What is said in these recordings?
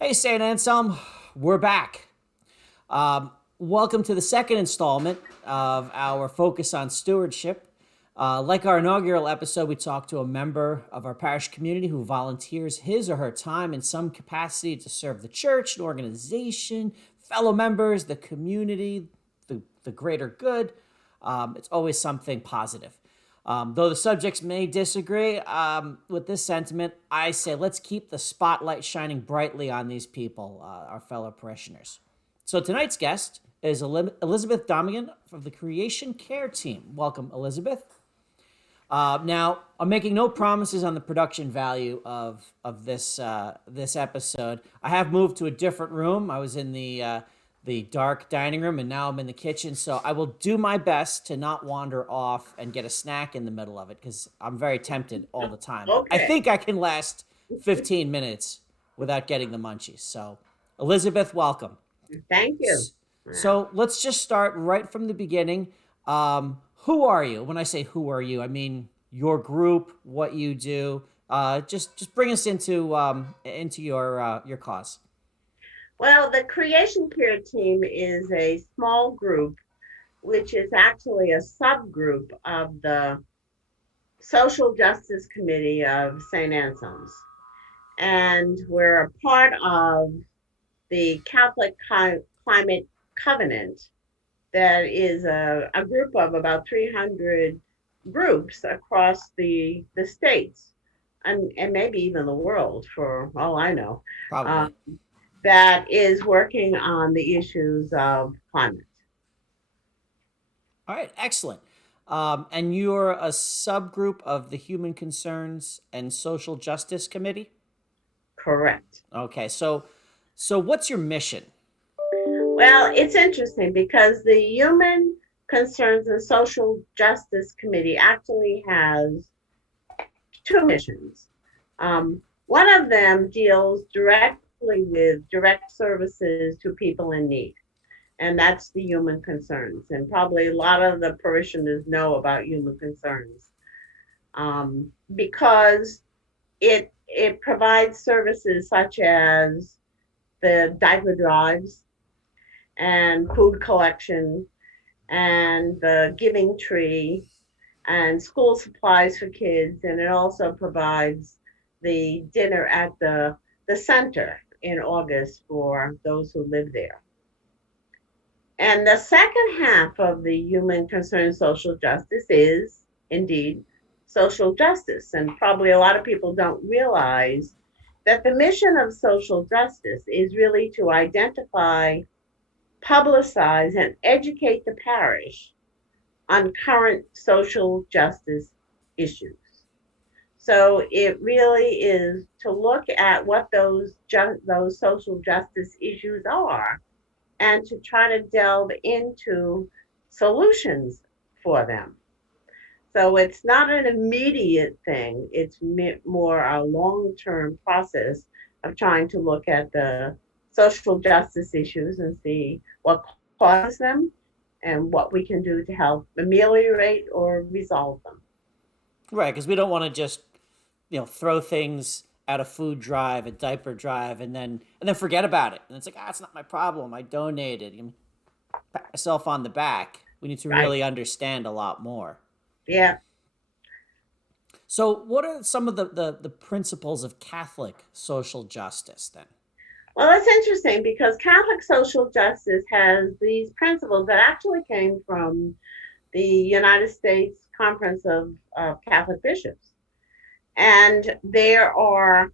Hey, St. Anselm, we're back. Welcome to the second installment of our focus on stewardship. Like our inaugural episode, we talked to a member of our parish community who volunteers his or her time in some capacity to serve the church, an organization, fellow members, the community, the greater good. It's always something positive. Though the subjects may disagree with this sentiment, I say let's keep the spotlight shining brightly on these people, our fellow parishioners. So tonight's guest is Elizabeth Domigan from the Creation Care Team. Welcome, Elizabeth. Now, I'm making no promises on the production value of this episode. I have moved to a different room. I was in the dark dining room, and now I'm in the kitchen. So I will do my best to not wander off and get a snack in the middle of it because I'm very tempted all the time. But I Okay, think I can last 15 minutes without getting the munchies. So, Elizabeth, welcome. thank you. So let's just start right from the beginning. Who are you? When I say who are you, I mean your group, what you do. Just bring us into your cause. Well, the Creation Care Team is a small group, which is actually a subgroup of the Social Justice Committee of St. Anselm's. And we're a part of the Catholic Climate Covenant, that is a group of about 300 groups across the states and maybe even the world, for all I know. Probably. That is working on the issues of climate. All right, excellent. And you're a subgroup of the Human Concerns and Social Justice Committee. Correct. Okay, so what's your mission? Well, it's interesting because the Human Concerns and Social Justice Committee actually has two missions. One of them deals directly with direct services to people in need, and that's the human concerns. And probably a lot of the parishioners know about human concerns because it provides services such as the diaper drives and food collection and the giving tree and school supplies for kids. And it also provides the dinner at the center in August for those who live there. And the second half of the human concern social justice is indeed social justice. And probably a lot of people don't realize that the mission of social justice is really to identify, publicize, and educate the parish on current social justice issues. So it really is to look at what those social justice issues are and to try to delve into solutions for them. So it's not an immediate thing, it's more a long term process of trying to look at the social justice issues and see what causes them and what we can do to help ameliorate or resolve them. Right, because we don't want to just throw things at a food drive, a diaper drive, and then forget about it. And it's like, it's not my problem. I donated. You pat yourself on the back. We need to Right. really understand a lot more. Yeah. So, what are some of the principles of Catholic social justice then? Well, it's interesting because Catholic social justice has these principles that actually came from the United States Conference of Catholic Bishops. And there are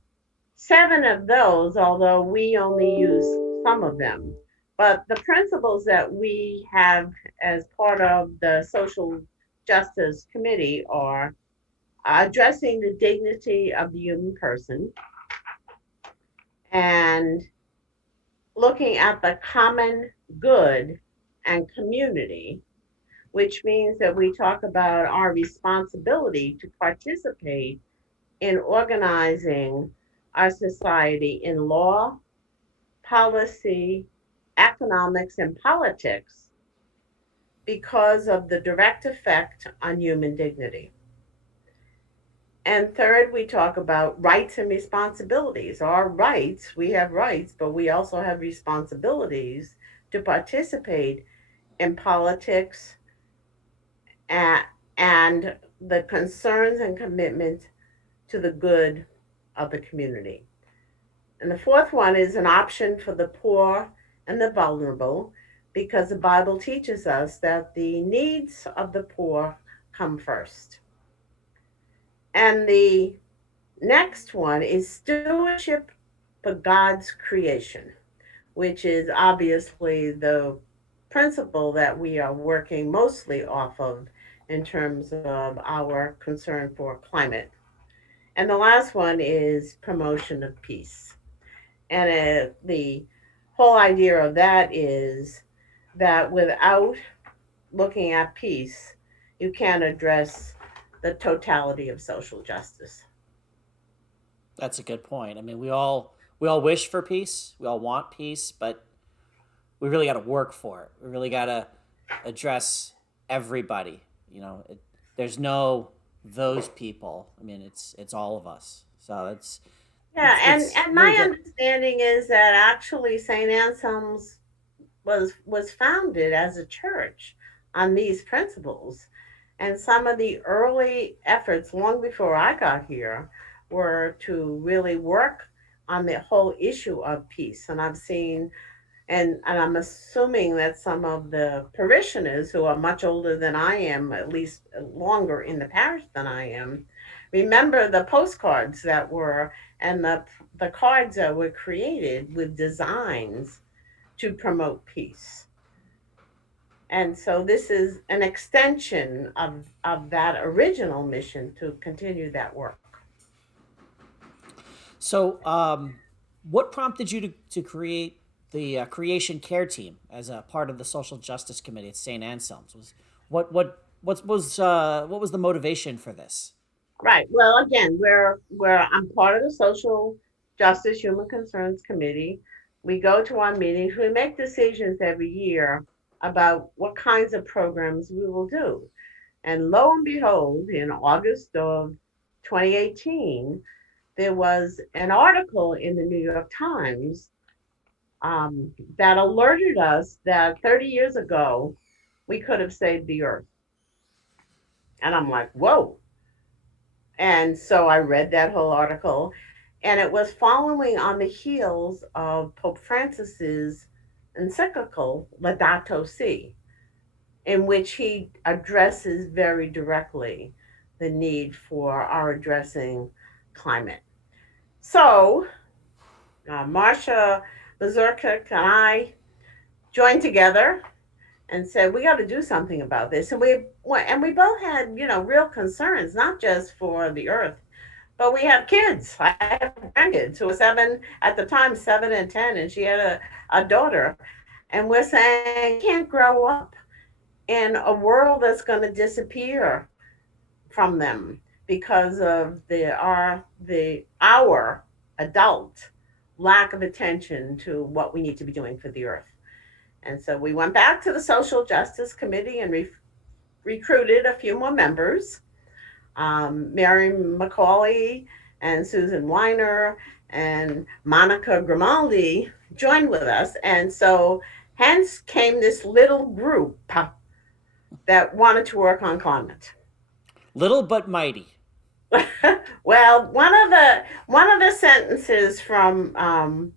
seven of those, although we only use some of them. But the principles that we have as part of the Social Justice Committee are addressing the dignity of the human person and looking at the common good and community, which means that we talk about our responsibility to participate in organizing our society in law, policy, economics, and politics because of the direct effect on human dignity. And third, we talk about rights and responsibilities. Our rights, we have rights, but we also have responsibilities to participate in politics and, and the concerns and commitment to the good of the community. And the fourth one is an option for the poor and the vulnerable, because the Bible teaches us that the needs of the poor come first. And the next one is stewardship for God's creation, which is obviously the principle that we are working mostly off of in terms of our concern for climate. And the last one is promotion of peace. And the whole idea of that is that without looking at peace, you can't address the totality of social justice. That's a good point. I mean, we all wish for peace. We all want peace, but we really got to work for it. We really got to address everybody. There's no those people. I mean, it's all of us. So it's Yeah, it's and it's and really my good. understanding is that actually St. Anselm's was founded as a church on these principles. And some of the early efforts, long before I got here, were to really work on the whole issue of peace. And I've seen, and I'm assuming that some of the parishioners who are much older than I am, at least longer in the parish than I am, remember the postcards that were and the cards that were created with designs to promote peace. And so this is an extension of that original mission to continue that work. So, what prompted you to create the creation care team as a part of the social justice committee at St. Anselm's? What was the motivation for this? Right. Well, again, where I'm part of the Social Justice Human Concerns Committee. We go to our meetings. We make decisions every year about what kinds of programs we will do. And lo and behold, in August of 2018, there was an article in the New York Times that alerted us that 30 years ago, we could have saved the earth. And I'm like, whoa. And so I read that whole article, and it was following on the heels of Pope Francis's encyclical Laudato Si, in which he addresses very directly the need for our addressing climate. So Marcia Mazurka and I joined together and said we got to do something about this, and we both had real concerns, not just for the earth, but we have kids. I have grandkids who were seven at the time, 7 and 10, and she had a daughter, and we're saying can't grow up in a world that's going to disappear from them because of our adult lack of attention to what we need to be doing for the earth. And so we went back to the Social Justice Committee and recruited a few more members. Mary McCauley and Susan Weiner and Monica Grimaldi joined with us. And so hence came this little group that wanted to work on climate. Little but mighty. Well, one of the sentences from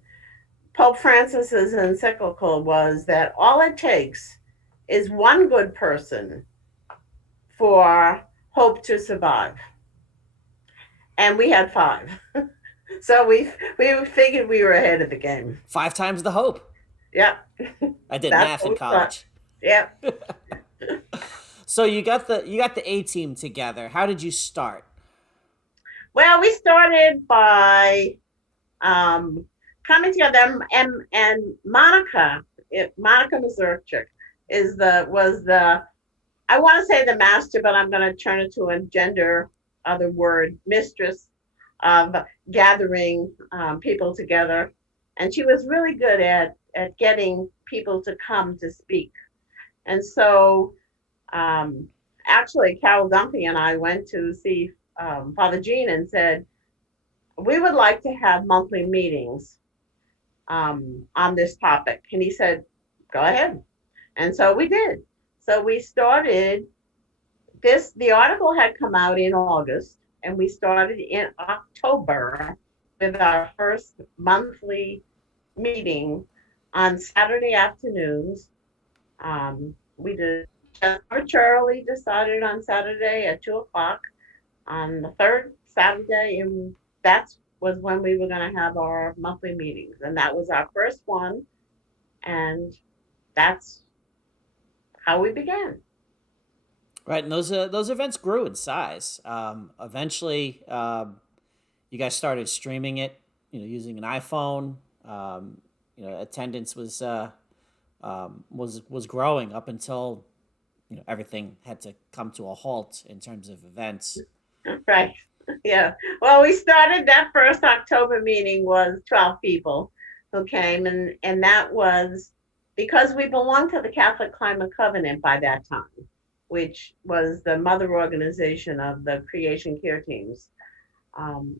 Pope Francis's encyclical was that all it takes is one good person for hope to survive, and we had five. So we figured we were ahead of the game. Five times the hope. Yep, I did that's math what in we thought. college. Yep. So you got the A team together. How did you start? Well, we started by um, coming together, and Monica Mazurchik was the I want to say the master, but I'm going to turn it to a gender other word, mistress of gathering people together. And she was really good at getting people to come to speak. And so um, actually, Carol Dumpy and I went to see Father Gene and said, we would like to have monthly meetings on this topic. And he said, go ahead. And so we did. So we started this, the article had come out in August, and we started in October with our first monthly meeting on Saturday afternoons. We just arbitrarily decided on Saturday at 2 o'clock on the third Saturday, and that was when we were going to have our monthly meetings. And that was our first one, and that's how we began. Right, and those events grew in size. Eventually, you guys started streaming it, using an iPhone. Attendance was growing up until everything had to come to a halt in terms of events. Right. Yeah. Well, we started that first October meeting was 12 people who came, and that was because we belonged to the Catholic Climate Covenant by that time, which was the mother organization of the creation care teams. Um,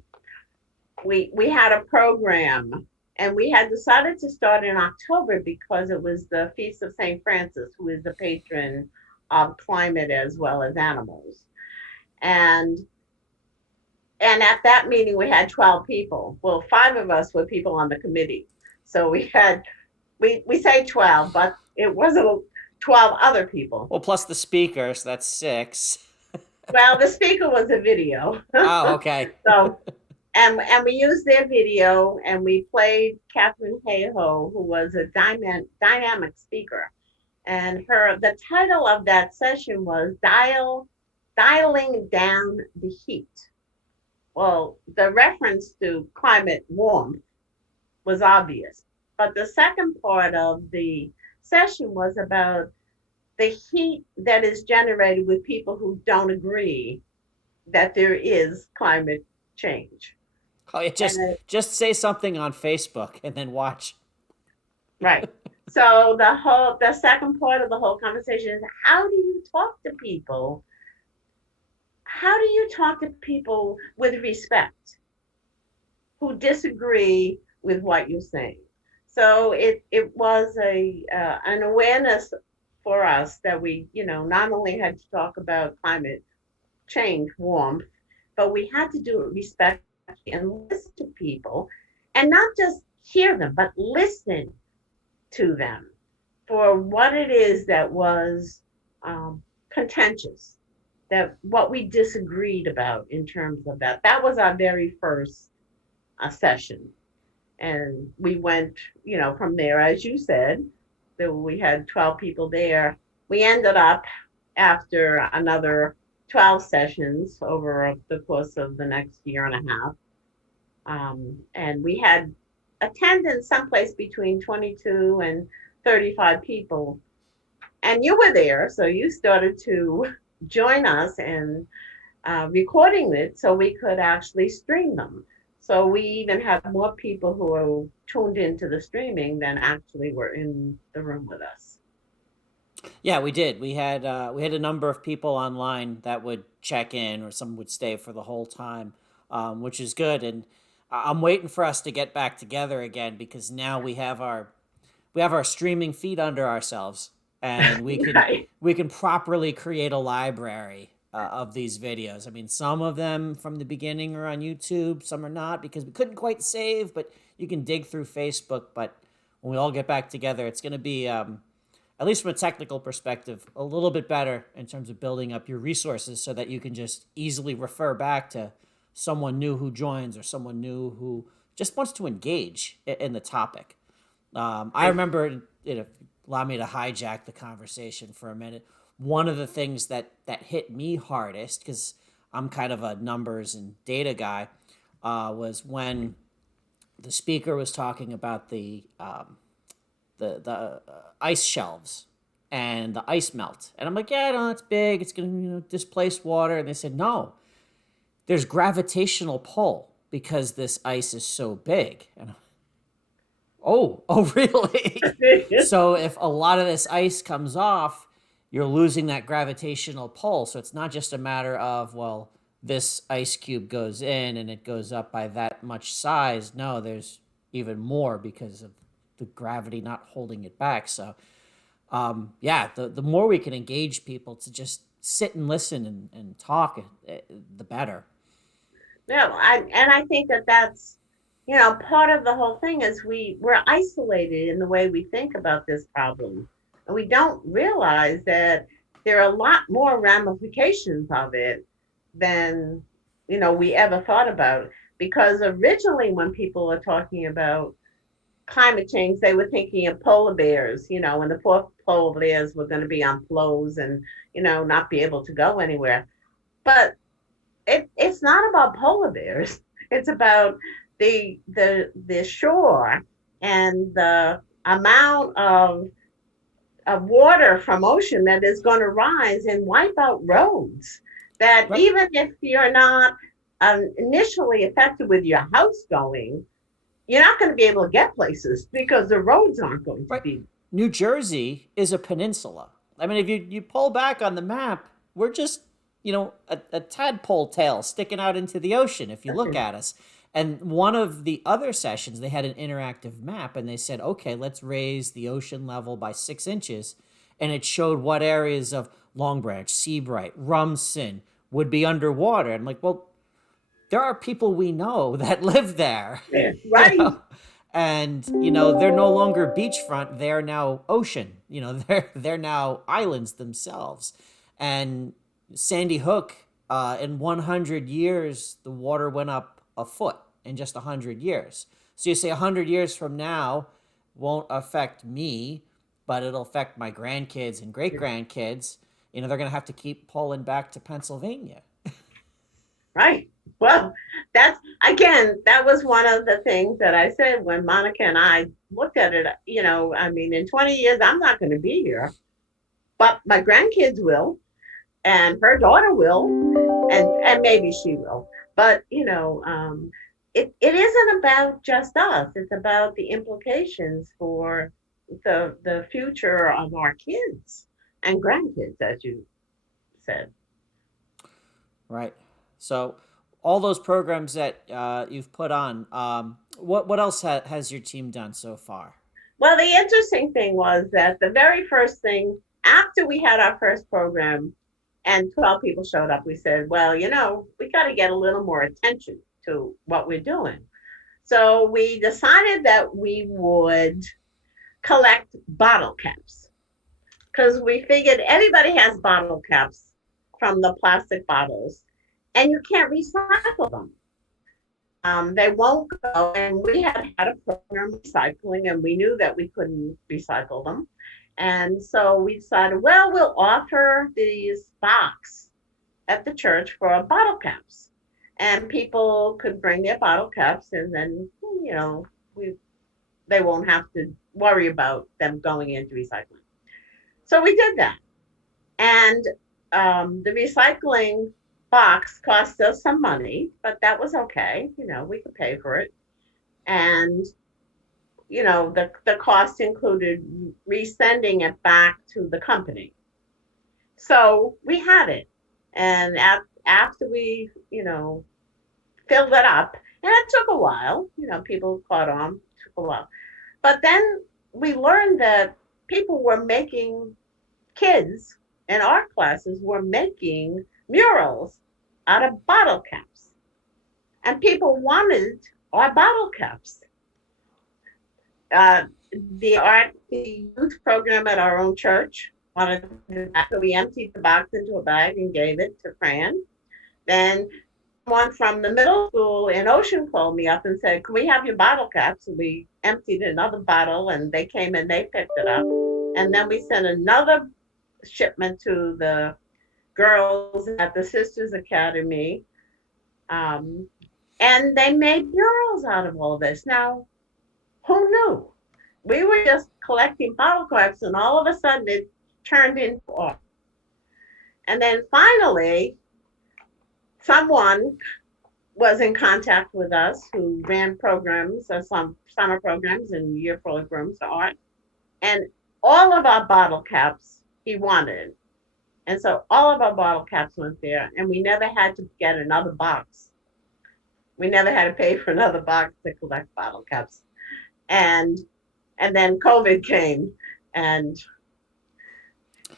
we had a program, and we had decided to start in October because it was the Feast of St. Francis, who is the patron of climate as well as animals. And and at that meeting we had 12 people. Well, five of us were people on the committee. So we say 12, but it wasn't 12 other people. Well, plus the speakers, that's six. Well, the speaker was a video. Oh, okay. So and we used their video, and we played Catherine Hayhoe, who was a dynamic speaker. And the title of that session was Dialing Down the Heat. Well, the reference to climate warmth was obvious, but the second part of the session was about the heat that is generated with people who don't agree that there is climate change. Oh, yeah, just say something on Facebook and then watch. Right. So the second part of the whole conversation is, how do you talk to people? How do you talk to people with respect who disagree with what you're saying? So it was an awareness for us that we, not only had to talk about climate change, warmth, but we had to do it respectfully and listen to people, and not just hear them, but listen to them for what it is that was contentious, that what we disagreed about in terms of that. That was our very first session. And we went, from there, as you said, that we had 12 people there. We ended up, after another 12 sessions over the course of the next year and a half. And we had attendance someplace between 22 and 35 people. And you were there, so you started to join us in recording it so we could actually stream them. So we even have more people who are tuned into the streaming than actually were in the room with us. Yeah, we did. We had a number of people online that would check in, or some would stay for the whole time, which is good. And I'm waiting for us to get back together again, because now we have our streaming feed under ourselves, and we can Right. we can properly create a library of these videos. I mean, some of them from the beginning are on YouTube, some are not because we couldn't quite save, but you can dig through Facebook. But when we all get back together, it's going to be, at least from a technical perspective, a little bit better in terms of building up your resources so that you can just easily refer back to someone new who joins, or someone new who just wants to engage in the topic. I remember, allow me to hijack the conversation for a minute. One of the things that hit me hardest, because I'm kind of a numbers and data guy, was when the speaker was talking about the ice shelves and the ice melt. And I'm like, yeah, no, it's big. It's going to displace water. And they said, no, there's gravitational pull because this ice is so big. And oh, really? So if a lot of this ice comes off, you're losing that gravitational pull. So it's not just a matter of, well, this ice cube goes in and it goes up by that much size. No, there's even more because of the gravity not holding it back. So, yeah, the more we can engage people to just sit and listen and talk, the better. No, I think that that's, part of the whole thing is we're isolated in the way we think about this problem. And we don't realize that there are a lot more ramifications of it than, we ever thought about. Because originally when people are talking about climate change, they were thinking of polar bears, and the polar bears were going to be on floes and, not be able to go anywhere. But it's not about polar bears. It's about the shore and the amount of water from ocean that is going to rise and wipe out roads. That Right. even if you're not initially affected with your house going, you're not going to be able to get places because the roads aren't going to Right. be. New Jersey is a peninsula. I mean, if you pull back on the map, we're just, a tadpole tail sticking out into the ocean if you look at us. And one of the other sessions, they had an interactive map and they said, okay, let's raise the ocean level by 6 inches. And it showed what areas of Long Branch, Seabright, Rumson would be underwater. I'm like, well, there are people we know that live there, Yeah, you right. know, and they're no longer beachfront; they're now ocean. They're now islands themselves. And Sandy Hook, in 100 years, the water went up a foot in just 100 years. So you say 100 years from now won't affect me, but it'll affect my grandkids and great grandkids. They're going to have to keep pulling back to Pennsylvania. Right. Well, that's again, that was one of the things that I said when Monica and I looked at it. I mean, in 20 years, I'm not going to be here, but my grandkids will, and her daughter will, and maybe she will. But, it isn't about just us, it's about the implications for the future of our kids and grandkids, as you said. Right. So all those programs that you've put on, what else has your team done so far? Well, the interesting thing was that the very first thing after we had our first program and 12 people showed up, we said, well, we got to get a little more attention to what we're doing. So we decided that we would collect bottle caps because we figured everybody has bottle caps from the plastic bottles and you can't recycle them. They won't go, and we had a program recycling, and we knew that we couldn't recycle them. And so we decided, well, we'll offer these box at the church for bottle caps. And people could bring their bottle caps, and then, we they won't have to worry about them going into recycling. So we did that. And the recycling box cost us some money, but that was okay. We could pay for it. And, the cost included resending it back to the company. So we had it. And after we, filled it up, and it took a while, people caught on, took a while. But then we learned that people were making kids in our classes were making murals out of bottle caps. And people wanted our bottle caps. Uh, the youth program at our own church wanted to do that. So we emptied the box into a bag and gave it to Fran. Then someone from the middle school in Ocean called me up and said, can we have your bottle caps? And we emptied another bottle and they came and they picked it up. And then we sent another shipment to the girls at the Sisters Academy. Um, and they made murals out of all this. Now, who knew? We were just collecting bottle caps, and all of a sudden it turned into art. And then finally, someone was in contact with us who ran programs, some summer programs and year programs for art. And all of our bottle caps he wanted. And so all of our bottle caps went there, and we never had to get another box. We never had to pay for another box to collect bottle caps. And and then COVID came, and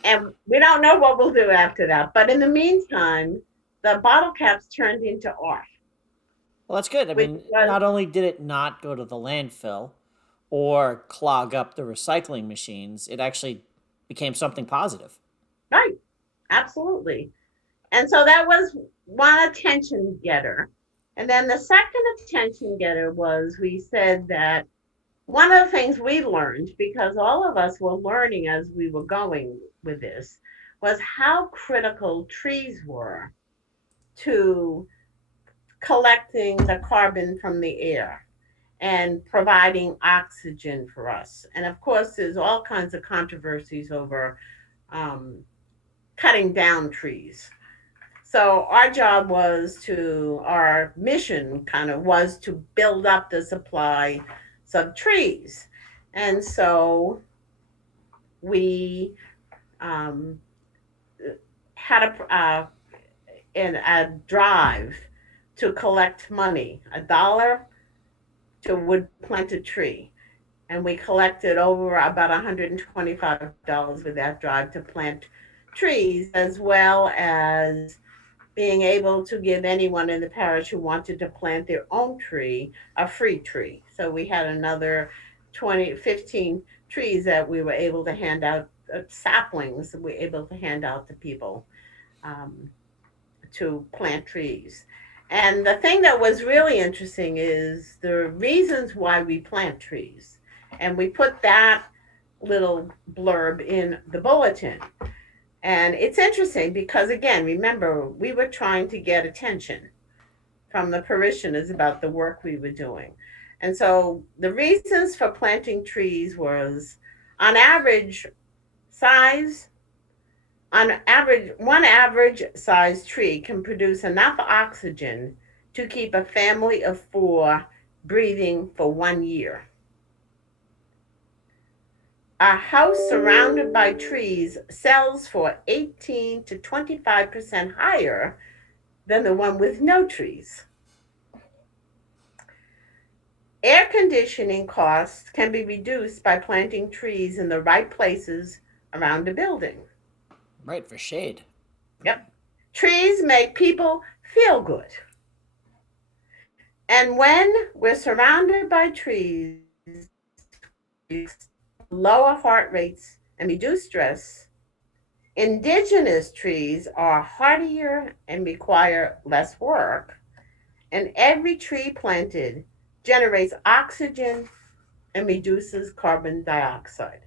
and we don't know what we'll do after that. But in the meantime, the bottle caps turned into art, Well, that's good. I which mean, was not only did it not go to the landfill or clog up the recycling machines, it actually became something positive. right, absolutely. And so that was one attention getter. And then the second attention getter was we said that one of the things we learned, because all of us were learning as we were going with this, was how critical trees were to collecting the carbon from the air and providing oxygen for us. And of course, there's all kinds of controversies over um, cutting down trees. So our mission kind of was to build up the supply of trees. And so we um, had a drive to collect money, $1 to would plant a tree. And we collected over about $125 with that drive to plant trees, as well as being able to give anyone in the parish who wanted to plant their own tree a free tree. So we had another 20, 15 trees that we were able to hand out, saplings that we were able to hand out to people um, to plant trees. And the thing that was really interesting is the reasons why we plant trees. And we put that little blurb in the bulletin. And it's interesting because, again, remember, we were trying to get attention from the parishioners about the work we were doing. And so the reasons for planting trees was on average size, one average size tree can produce enough oxygen to keep a family of four breathing for 1 year. A house surrounded by trees sells for 18 to 25% higher than the one with no trees. Air conditioning costs can be reduced by planting trees in the right places around a building. Right, for shade. Yep. Trees make people feel good. And when we're surrounded by trees, lower heart rates and reduce stress. Indigenous trees are hardier and require less work, and every tree planted generates oxygen and reduces carbon dioxide.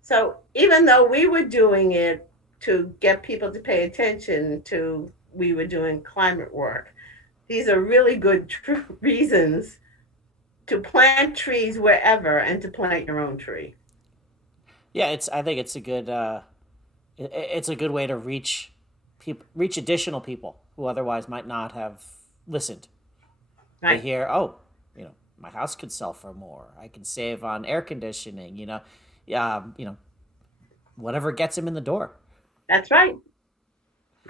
So even though we were doing it to get people to pay attention to, we were doing climate work, these are really good reasons to plant trees wherever and to plant your own tree. Yeah, it's. I think it's a good. It's a good way to reach additional people who otherwise might not have listened. They Right. hear, oh, my house could sell for more. I can save on air conditioning. Whatever gets them in the door. That's right.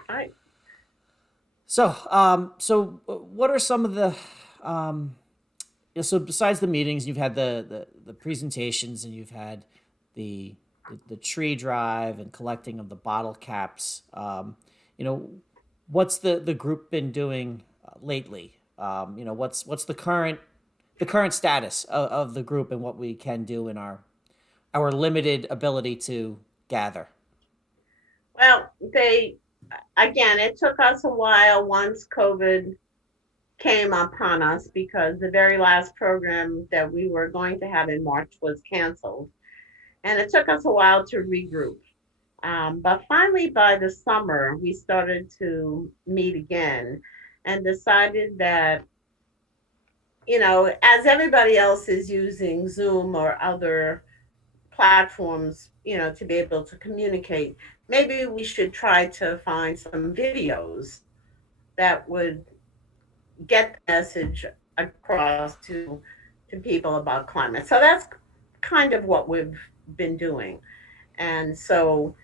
Right. So what are some of the so besides the meetings, you've had the presentations, and you've had the, the tree drive and collecting of the bottle caps. You know, what's the group been doing lately? What's the current status of the group and what we can do in our limited ability to gather. Well, again, it took us a while once COVID came upon us because the very last program that we were going to have in March was canceled. And it took us a while to regroup. But finally, by the summer, we started to meet again and decided that, as everybody else is using Zoom or other platforms, to be able to communicate, maybe we should try to find some videos that would get the message across to people about climate. So that's kind of what we've been doing. And so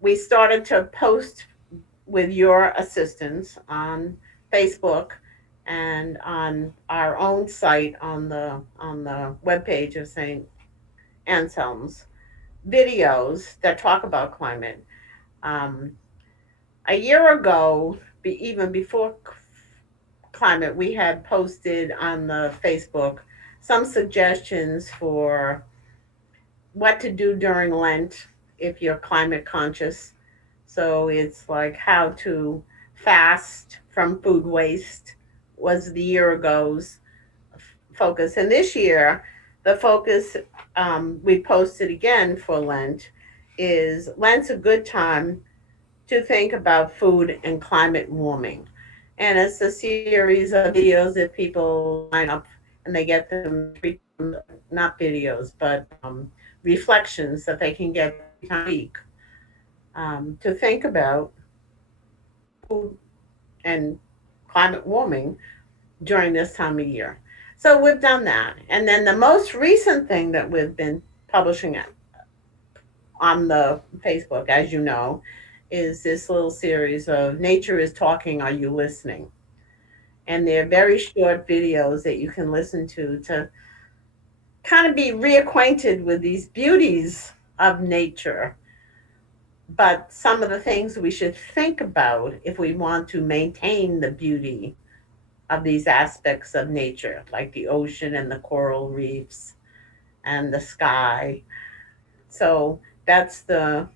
we started to post with your assistance on Facebook and on our own site on the webpage of St. Anselm's videos that talk about climate. Um, a year ago, even before climate, we had posted on the Facebook some suggestions for what to do during Lent if you're climate conscious. So it's like how to fast from food waste was the year ago's focus. And this year, the focus we posted again for Lent is Lent's a good time to think about food and climate warming. And it's a series of videos that people sign up and they get them three times, not videos, but reflections that they can get 3 times a week to think about food and climate warming during this time of year. So we've done that. And then the most recent thing that we've been publishing on the Facebook, as you know, is this little series of Nature is Talking, Are You Listening? And they're very short videos that you can listen to kind of be reacquainted with these beauties of nature. But some of the things we should think about if we want to maintain the beauty of these aspects of nature, like the ocean and the coral reefs and the sky. So that's the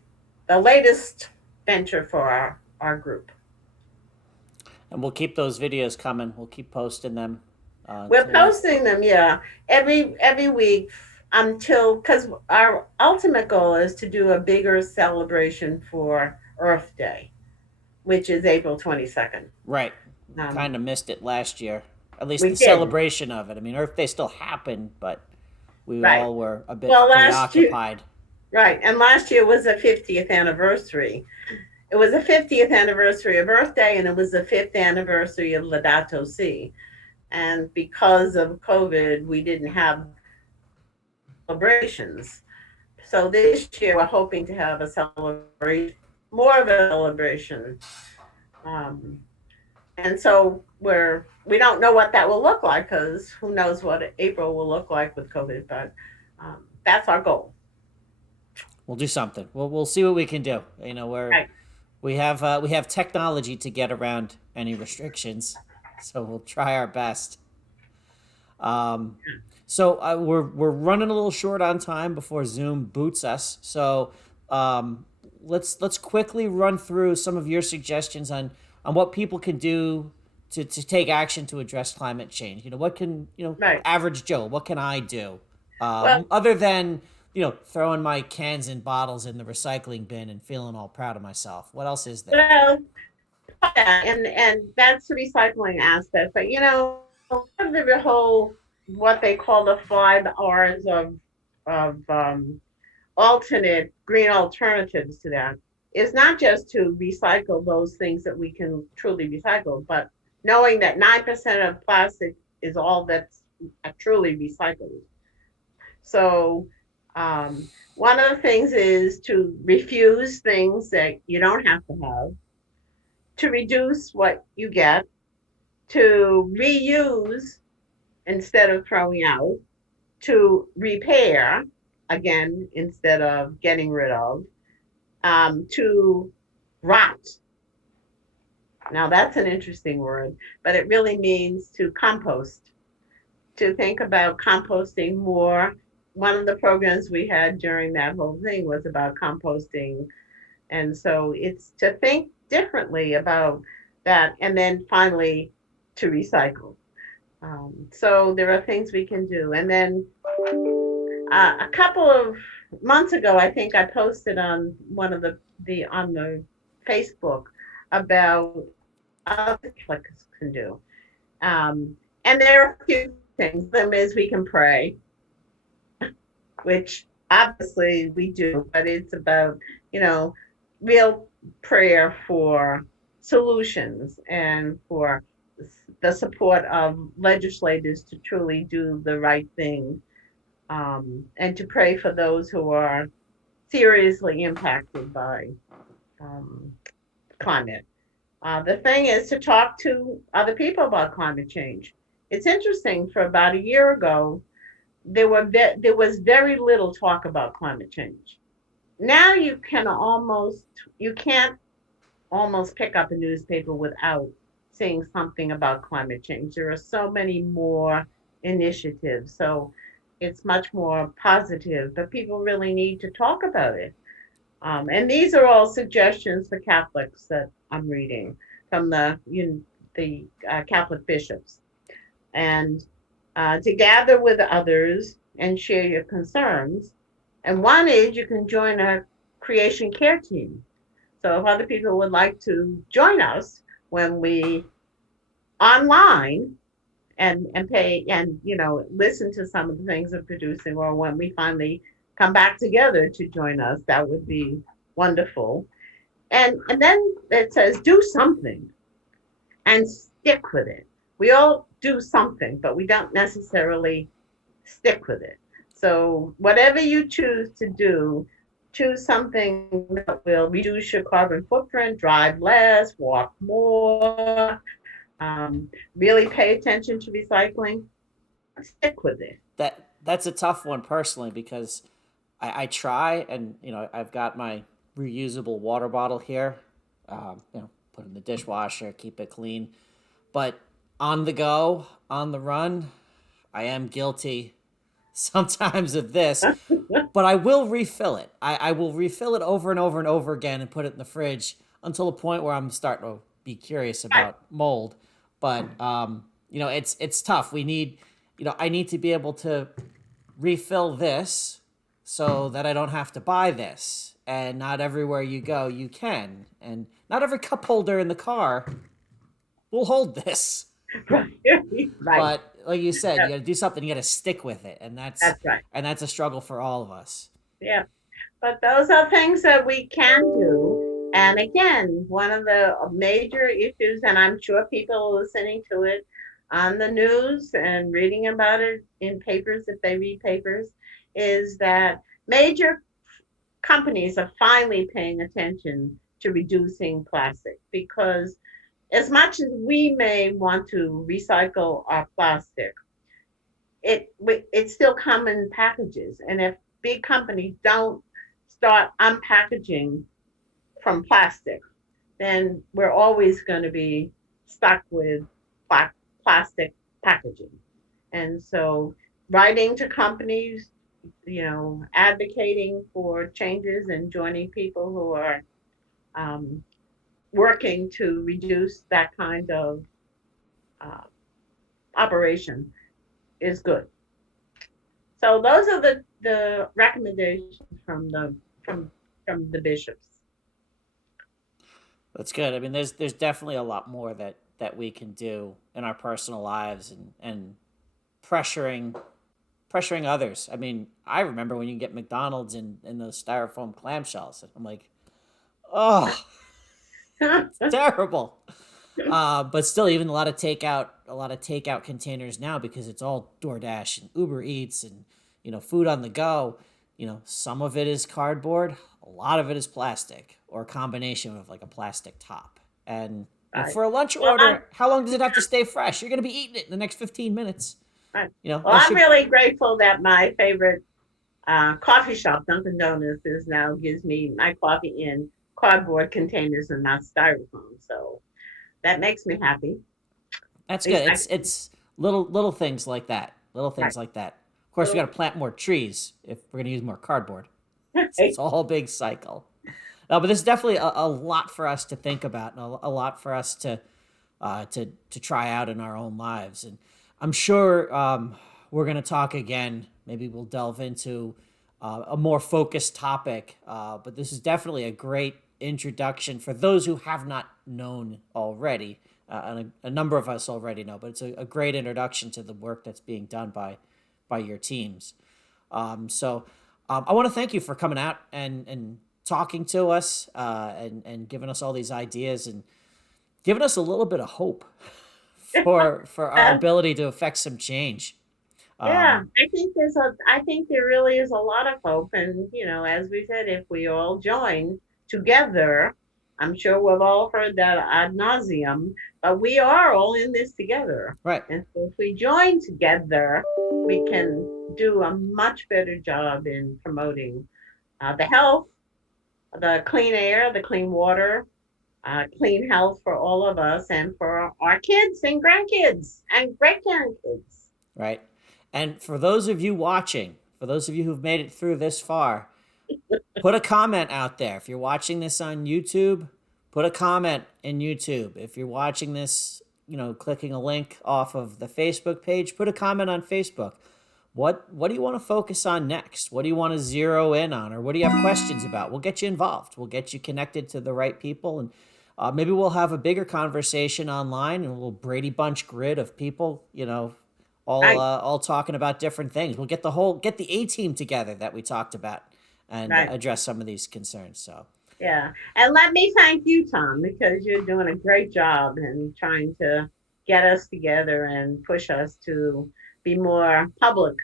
latest venture for our group. And we'll keep those videos coming. We'll keep posting them. We're Until posting them, yeah, every week until because our ultimate goal is to do a bigger celebration for Earth Day, which is April 22nd. right, Um, kind of missed it last year. At least we the did, celebration of it. I mean, Earth Day still happened, but we right. all were a bit Well, last year, preoccupied. right, and last year was the 50th anniversary. It was the 50th anniversary of Earth Day, and it was the fifth anniversary of Laudato Si. And because of COVID, we didn't have celebrations. So this year, we're hoping to have a celebration, more of a celebration. Um, and so we don't know what that will look like because who knows what April will look like with COVID, but that's our goal. We'll do something. We'll see what we can do. You know, Right. we have technology to get around any restrictions, so we'll try our best. Um, so we're running a little short on time before Zoom boots us. So um, let's quickly run through some of your suggestions on what people can do to take action to address climate change. You know, what can Right. average Joe? What can I do Well, other than throwing my cans and bottles in the recycling bin and feeling all proud of myself? What else is there? well, and that's the recycling aspect. But part of the whole what they call the 5 R's of alternate green alternatives to that is not just to recycle those things that we can truly recycle, but knowing that 9% of plastic is all that's truly recycled. So, one of the things is to refuse things that you don't have to have, to reduce what you get, to reuse instead of throwing out, to repair again instead of getting rid of, to rot. Now that's an interesting word, but it really means to compost, to think about composting more. One of the programs we had during that whole thing was about composting. And so it's to think differently about that. And then finally, to recycle. So there are things we can do. And then a couple of months ago, I think I posted on one of the on the Facebook about other Catholics can do. And there are a few things. Them is we can pray, which obviously we do, but it's about, real prayer for solutions and for the support of legislators to truly do the right thing, and to pray for those who are seriously impacted by um, climate. The thing is to talk to other people about climate change. It's interesting. For about a year ago, there was very little talk about climate change. Now you can't almost pick up a newspaper without seeing something about climate change. There are so many more initiatives, so it's much more positive, but people really need to talk about it. And these are all suggestions for Catholics that I'm reading from the Catholic bishops, and to gather with others and share your concerns. And one is you can join a creation care team. So if other people would like to join us when we online and pay and listen to some of the things we're producing, or when we finally come back together to join us, that would be wonderful. And then it says do something and stick with it. We all do something, but we don't necessarily stick with it. So whatever you choose to do, choose something that will reduce your carbon footprint, drive less, walk more, really pay attention to recycling, stick with it. That's a tough one personally because I try, and I've got my reusable water bottle here. Put it in the dishwasher, keep it clean. But on the go, on the run, I am guilty sometimes of this. But I will refill it. I will refill it over and over and over again and put it in the fridge until the point where I'm starting to be curious about mold. But it's tough. We need, I need to be able to refill this so that I don't have to buy this. And not everywhere you go you can. And not every cup holder in the car will hold this. Right. Right. But like you said, Yeah, you got to do something. You got to stick with it, that's right. and that's a struggle for all of us. Yeah. But those are things that we can do. And again, one of the major issues, and I'm sure people are listening to it on the news and reading about it in papers if they read papers, is that major companies are finally paying attention to reducing plastic, because as much as we may want to recycle our plastic, it still comes in packages. And if big companies don't start unpackaging from plastic, then we're always going to be stuck with plastic packaging. And so writing to companies, advocating for changes and joining people who are um, working to reduce that kind of uh, operation is good. So those are the recommendations from from the bishops. That's good. I mean, there's definitely a lot more that we can do in our personal lives and pressuring pressuring others. I mean, I remember when you get McDonald's in those styrofoam clamshells, and I'm like, oh, it's terrible. But still, even a lot of takeout containers now because it's all DoorDash and Uber Eats and food on the go. Some of it is cardboard, a lot of it is plastic or a combination of like a plastic top. And Right. for a lunch Well, order, how long does it have to stay fresh? You're gonna be eating it in the next 15 minutes. right. Well, Unless I'm you. really grateful that my favorite coffee shop, Dunkin' Donuts, is now gives me my coffee in cardboard containers and not styrofoam. So that makes me happy. That's At least good. I It's little things like that. Little right. things like that. Of course, we got So, to plant more trees if we're gonna use more cardboard. It's right. a whole big cycle. No, but there's definitely a lot for us to think about and a lot for us to try out in our own lives. And I'm sure we're going to talk again. Maybe we'll delve into a more focused topic. But this is definitely a great introduction for those who have not known already. And a number of us already know, but it's a great introduction to the work that's being done by your teams. I want to thank you for coming out and talking to us and giving us all these ideas and giving us a little bit of hope for our Yeah, ability to affect some change. yeah. Um, I think there really is a lot of hope. And as we said, if we all join together, I'm sure we've all heard that ad nauseum, but we are all in this together. Right. And so if we join together, we can do a much better job in promoting the health, the clean air, the clean water, clean health for all of us and for our kids and grandkids and great grandkids. Right. And for those of you watching, for those of you who've made it through this far, put a comment out there. If you're watching this on YouTube, put a comment in YouTube. If you're watching this, clicking a link off of the Facebook page, put a comment on Facebook. What do you want to focus on next? What do you want to zero in on, or what do you have questions about? We'll get you involved. We'll get you connected to the right people, and maybe we'll have a bigger conversation online and a little Brady Bunch grid of people, Right, all talking about different things. We'll get the A team together that we talked about and right. address some of these concerns. So Yeah. And let me thank you, Tom, because you're doing a great job in trying to get us together and push us to be more public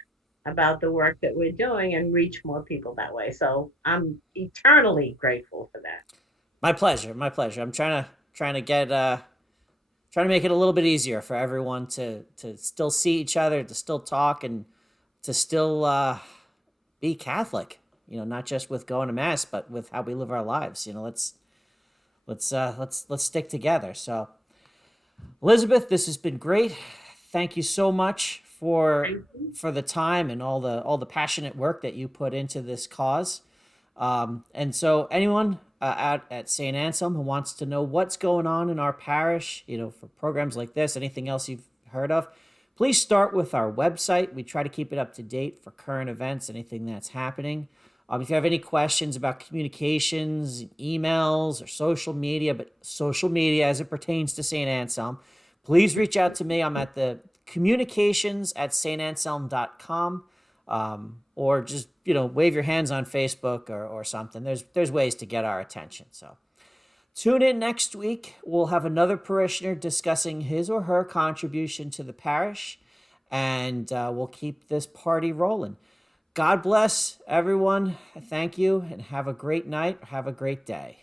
about the work that we're doing and reach more people that way. So I'm eternally grateful for that. my pleasure, my pleasure. I'm trying to get trying to make it a little bit easier for everyone to still see each other, to still talk, and to still be Catholic. Not just with going to mass, but with how we live our lives. Let's stick together. So, Elizabeth, this has been great. Thank you so much Thank you. for the time and all the passionate work that you put into this cause. And so, anyone at St. Anselm who wants to know what's going on in our parish, for programs like this, anything else you've heard of, please start with our website. We try to keep it up to date for current events, anything that's happening. If you have any questions about communications, emails, or social media, but social media as it pertains to St. Anselm, please reach out to me. I'm at the communications at stanselm.com. Or just, wave your hands on Facebook or something. There's ways to get our attention. So tune in next week. We'll have another parishioner discussing his or her contribution to the parish, and we'll keep this party rolling. God bless everyone. Thank you, and have a great night. Have a great day.